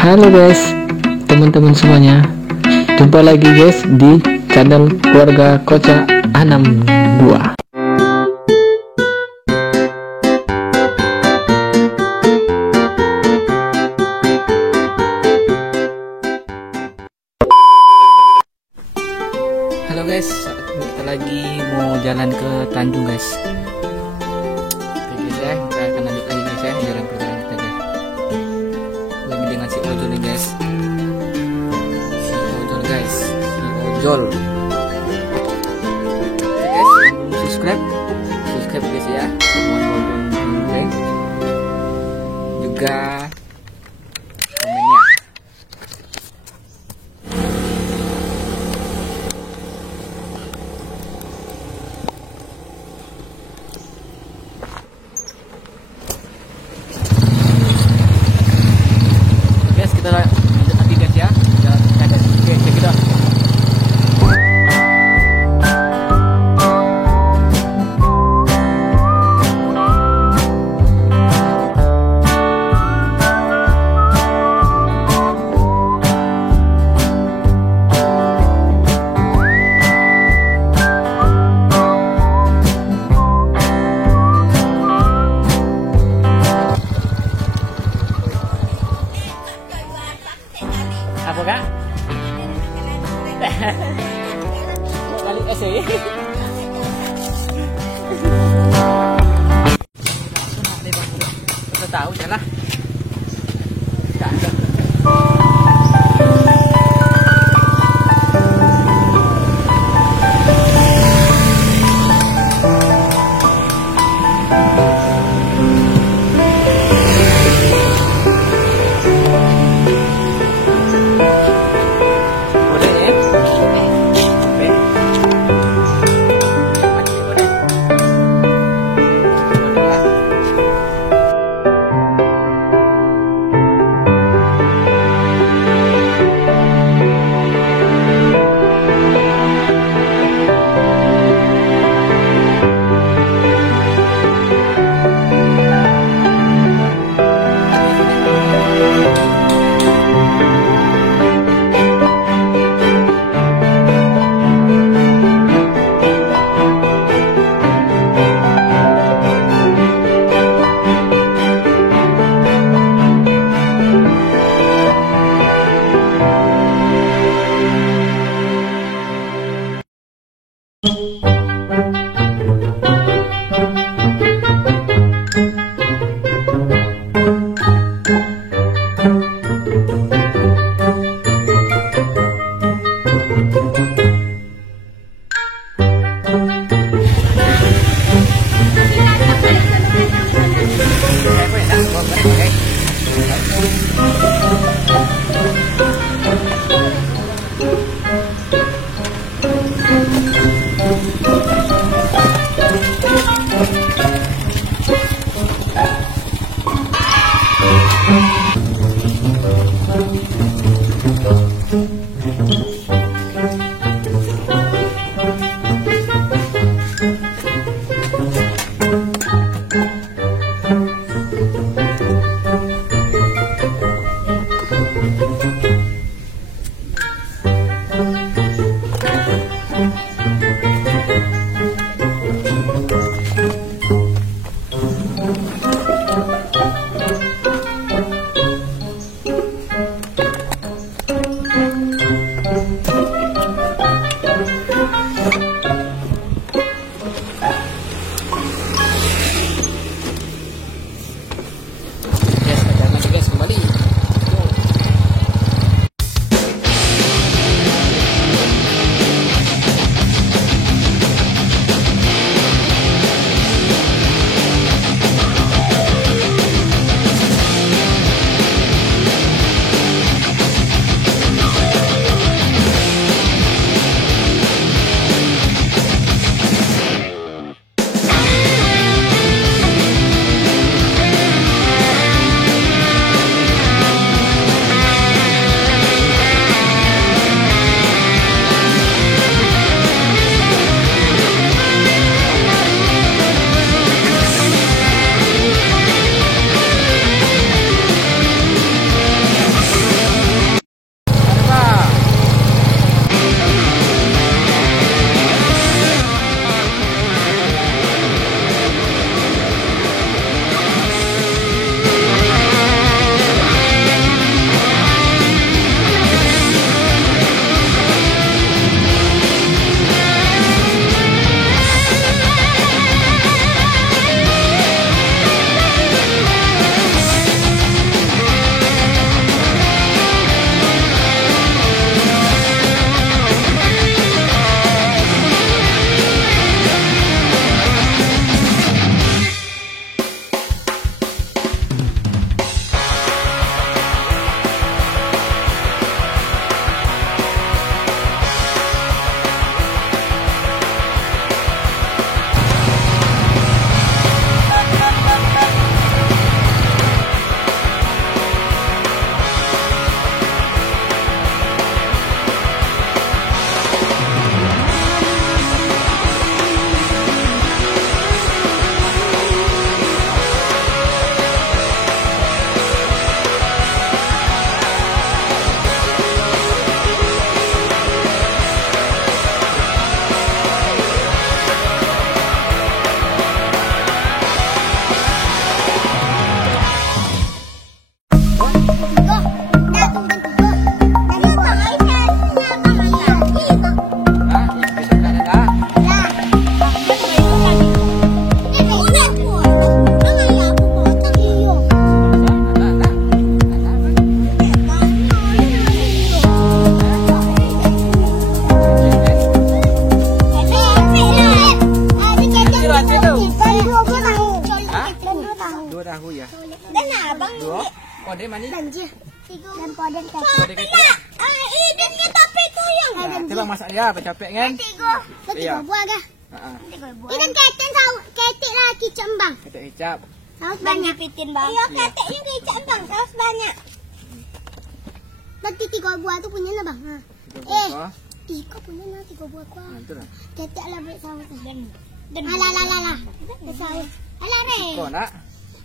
Halo guys, teman-teman semuanya. Jumpa lagi guys di channel keluarga Koca Anam 2. Halo guys, saat ini kita lagi mau jalan ke Tanjung guys. Oke guys ya, kita akan lanjut lagi guys ya, jalan perjalanan kita guys. Lagi dengan si ojol nih guys. Si ojol guys, si ojol. Oke guys, yang belum subscribe guys ya. Mohon like juga komennya. Kita lanjut lagi guys ya, jalan kita guys. Oke, check it out. Apa kak? Kali es ya. Udah tahu salah. Podeng mana? Dan je. Dan podeng tak. Podeng ketek. Ini dengan topi tu yang. Coba masak dia, capek kan? Tiga. Tiga buah ke? Ini ketek ketek lah kicap bang. Ketek kicap. Saus banyak pitin bang. Iya keteknya kicap bang, saus banyak. Berarti 3 buah tu punya lah bang. Tiga punya lah 3 buah kuah. Ketek lah beri saus. Dan alah. Saus. Alah re. Kau nak?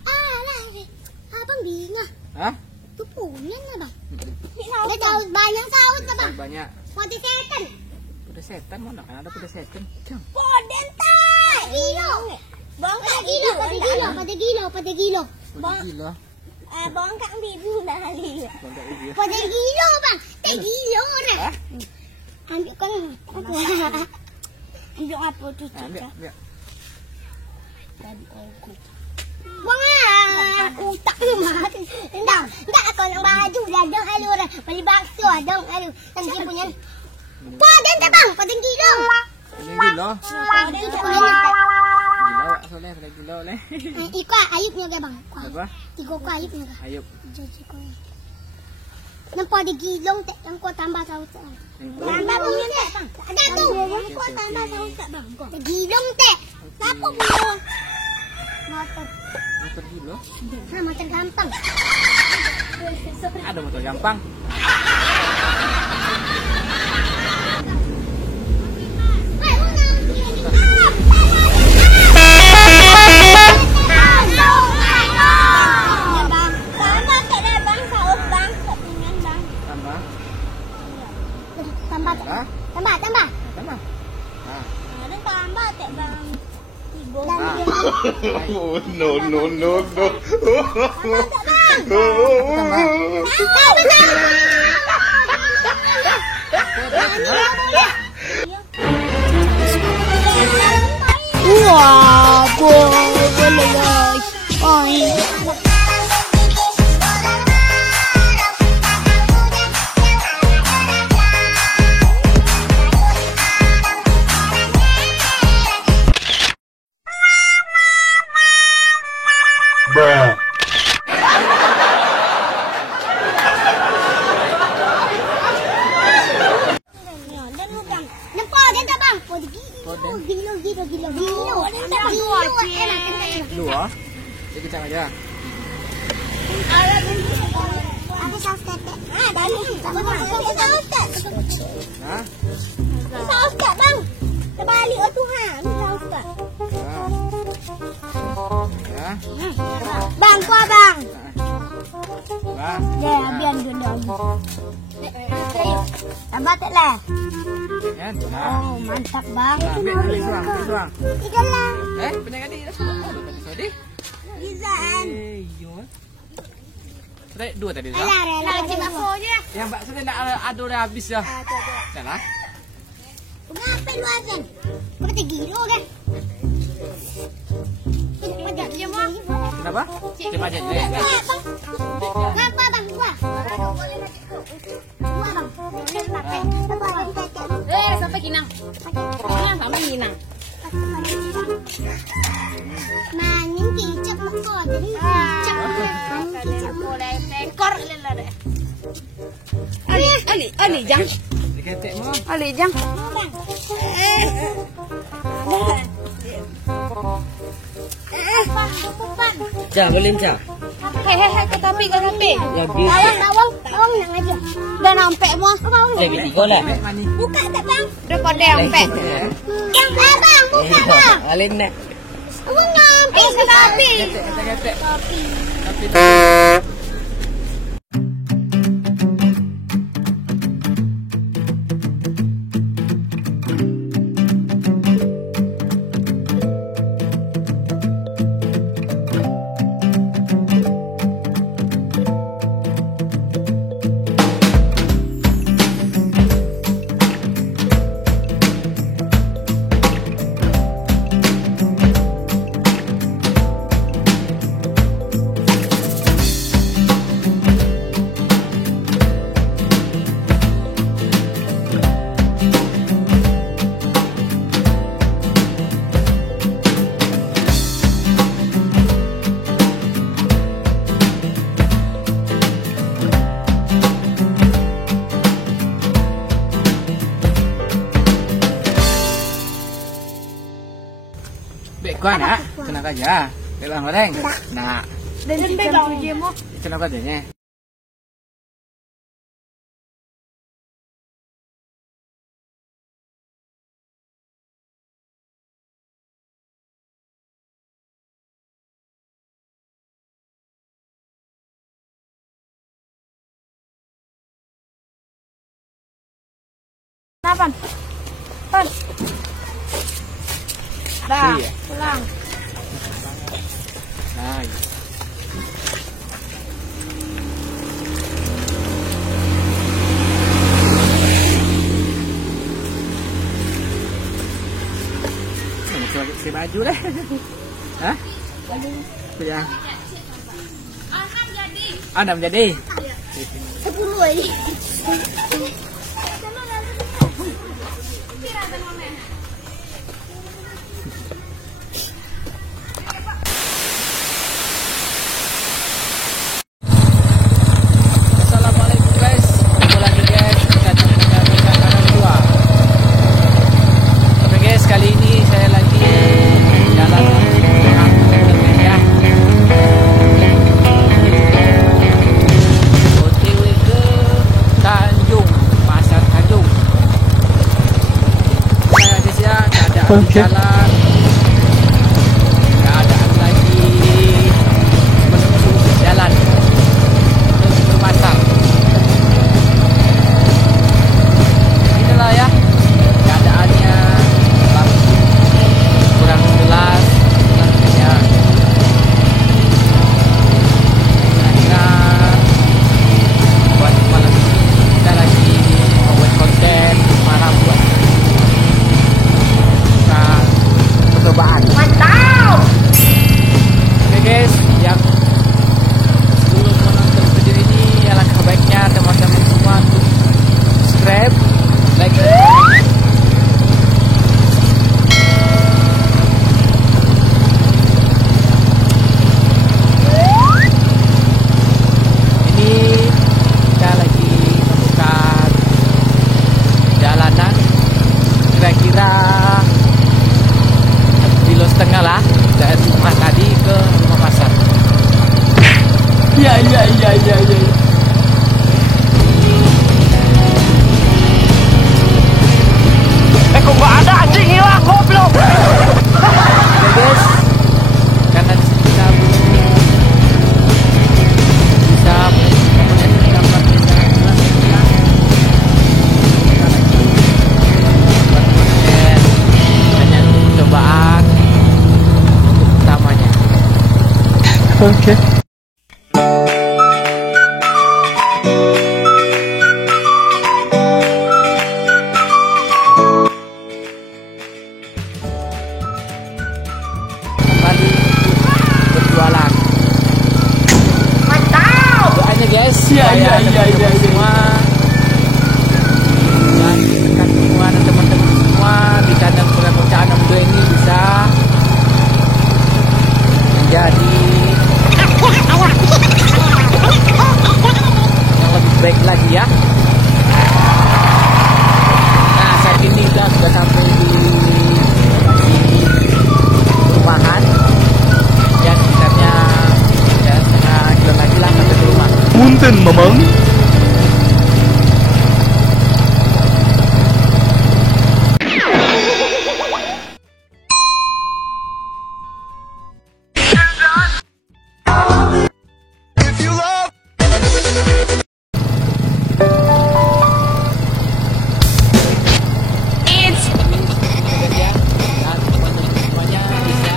Alah re. Abang bingung. Hah? Tu punya lah bang. Dia saus banyak saus lah bang. Banyak. Putih setan. Putih setan mana? Ada putih setan. Podeng tak. Gilo. Bang kat gilo. Pada gilo. Bang. Gilo. Bang kat biru dah kali. Bang kat biru. Pada gilo bang. Tak gilo dah. Ambil kan apa? Ambil apa tu? Ambil. Bang utak tu mati. Enggak aku nak baju dah dong alu dah. Beli bakso dong alu. Nanti punya. Podeng tak bang? Podeng gilo. Gilo. Podeng tu punya. Gilo soleh, gilo leh. Ikut ayubnya ke bang? Apa? 3 kuah ayubnya ke? Ayub. Nampak ada gilong tak yang kau tambah saus tak? Tambah punya tak bang? Ada tu. Kau tambah saus tak bang? Gilong tak? Siapa punya? Motor. Motor gilo. Motor gampang. Ada motor gampang. Oh, no. Wah, boleh guys. Bruh. Nampak dia tak bang? Gilo. Dua. Dia kecap aja. Ada saus tetek. Saus tak? Hah? Saus tak bang? Terbalik tu saus tak? Ya. Bang, kuah bang. Wah. Ya, biar gendong. Tambah tak lah? Ya. Oh, mantap bang. Ambil suang. Tiga lah. Penyang adik dah sudah. Tadi. Izan. Yo. Tadi 2 tadi dah. Alah, bakso je. Yang bakso dia nak aduk dah habis dah. Salah. Kenapa lu Azan? Berapa gilo kan? Pajak dia mah. Kenapa? Dia pajak dia. Kenapa bang? Buah. Buah bang. Sampai kinang. Sampai kinang. Manin kicap muka. Jadi kicap. Manin kicap muka. Ekor lelah deh. Ali, jang. Diketek mu. Ali, jang. Bang. Cak, boleh cak? Hei, ke topi. Lagi. Bawang nak aja. Dah nampak mu. Lagi 3 lah. Buka tak bang? Dah pada nampak. Yang abang buka bang. Alin nak. Abang nampak ke topi? Ketek. Tapi Bukan ya, tenang aja. Bang goreng. Nah, Dan pegang dia mo. kenapa adanya? Napan? Pan. Dah, Iya. pulang. Nah, iya. Pakai baju deh. Hah? Ya. Ada menjadi. 10 ini. Assalamualaikum guys. Ketemu lagi guys. Kita dengan orang tua. Oke guys, kali ini saya lagi jalan ya. OTW ke Tanjung, Pasar Tanjung. Nah guys ya, keadaan di jalan, keadaan lagi menuju jalan ke pasar. Inilah ya keadaannya, kurang jelas lampunya. Kira buat malam ini kita lagi membuat konten malam buat percobaan. Mantap. Oke guys, yang sebelum menonton video ini alangkah baiknya teman-teman semua untuk subscribe, like, ini kita lagi membuka jalanan kira-kira 1,5 kilo lah dari rumah tadi ke rumah pasar. Iya. Kok nggak ada anjing hilang goblok. Oke guys, karena di sini kita bisa mempunyai gambar secara jelas ya. Kita lagi buat konten hanya untuk percobaan untuk pertamanya. Oke. Kembali berjualan. Mantap. Doanya guys. Iya. Semua. Dan rekan semua dan teman-teman semua di channel Program Bocah 62 ini bisa menjadi yang lebih baik lagi ya. Nah saat ini kita sudah sampai di rumahan ya, sekitarnya ya setengah kilo lagi lah sampai ke rumah. Punten mamang. Ya, dan teman-teman semuanya bisa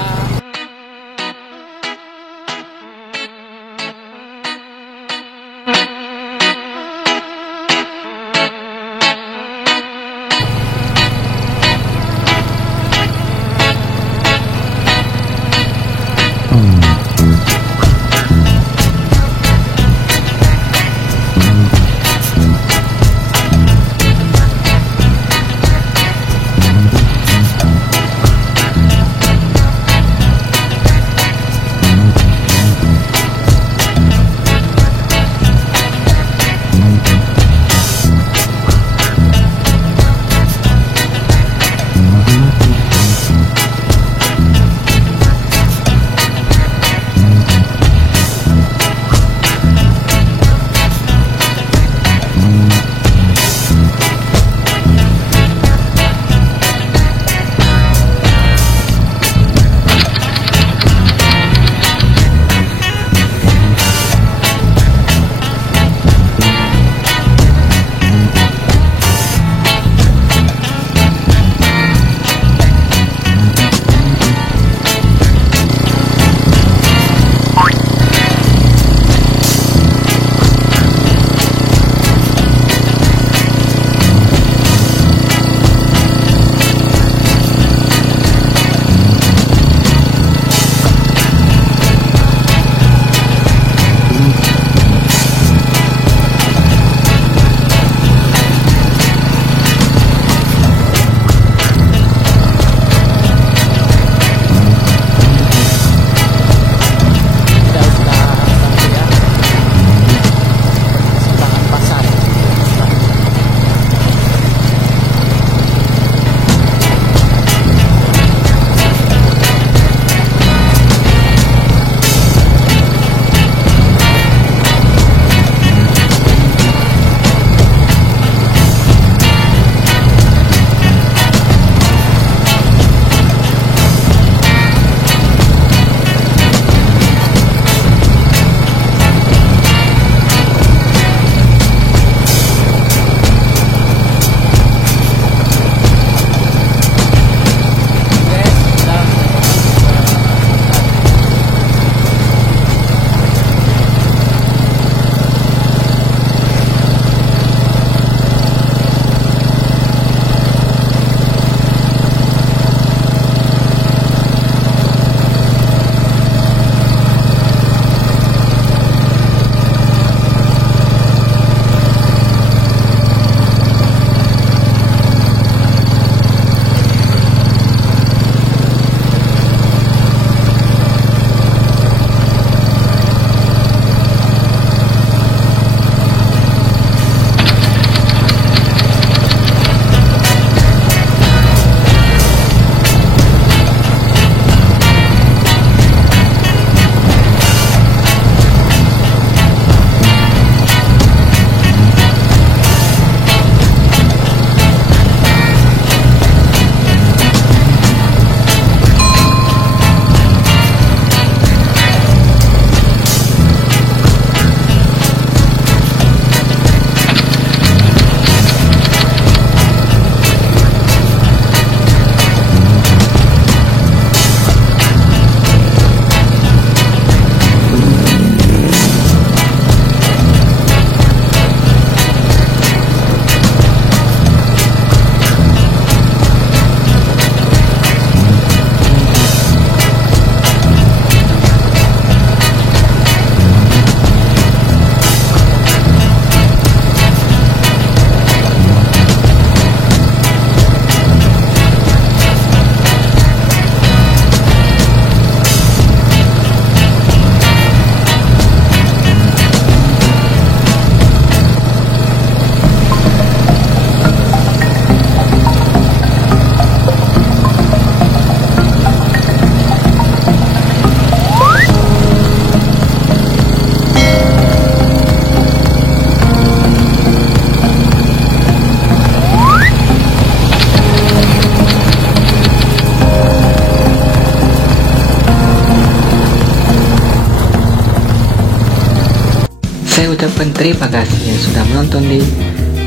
Saya ucapkan terima kasih yang sudah menonton di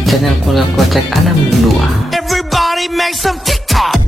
channel Kocek 62. Everybody make some TikTok.